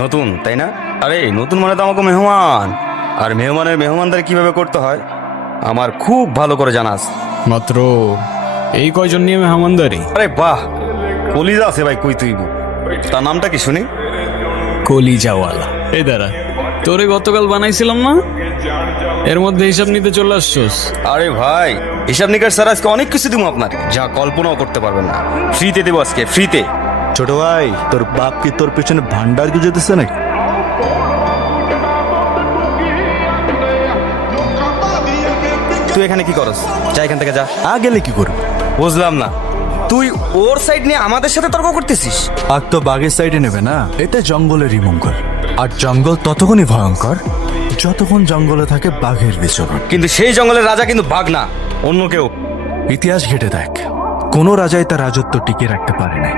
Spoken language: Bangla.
নতুন তাই না? আরে নতুন মানে তো আমাকে মেহমান, আর মেহমানের মেহমানদারি কিভাবে করতে হয় আমার খুব ভালো করে জানা আছে। মাত্র এই কয়জন নিয়ে মেহমানদারি? আরে বাহ, কলিজা আছে ভাই কই তুই। তার নামটা কি শুনি? কলিজাওয়ালা। এই দাঁড়া, তোরে গতকাল বানাইছিলাম না, এর মধ্যে হিসাব নিতে চলে আসছোস? আরে ভাই, হিসাব নিকাশ স্যার আজকে অনেক কিছু দিব আপনার, যা কল্পনাও করতে পারবেন না। ফ্রিতে দেবো আজকে, ফ্রিতে। ছোট ভাই, তোর বাপ কি তোর পেছনে ভান্ডার কি যেতেছে নাকি? তুই এখানে কি করস? যা এখান থেকে যা। গেলে কি করবি? বুঝলাম না, তুই ওর সাইড নিয়ে আমাদের সাথে তর্ক করতেছিস? বাঘ তো বাঘের সাইডে নেবে না, এতে জঙ্গলেরই মঙ্গল। আর জঙ্গল ততক্ষণই ভয়ঙ্কর যতক্ষণ জঙ্গলে থাকে বাঘের বিচরণ। কিন্তু সেই জঙ্গলের রাজা কিন্তু বাঘ না, অন্য কেউ। ইতিহাস ঘেটে দেখ, কোনো রাজাই তার রাজত্ব টিকিয়ে রাখতে পারে না।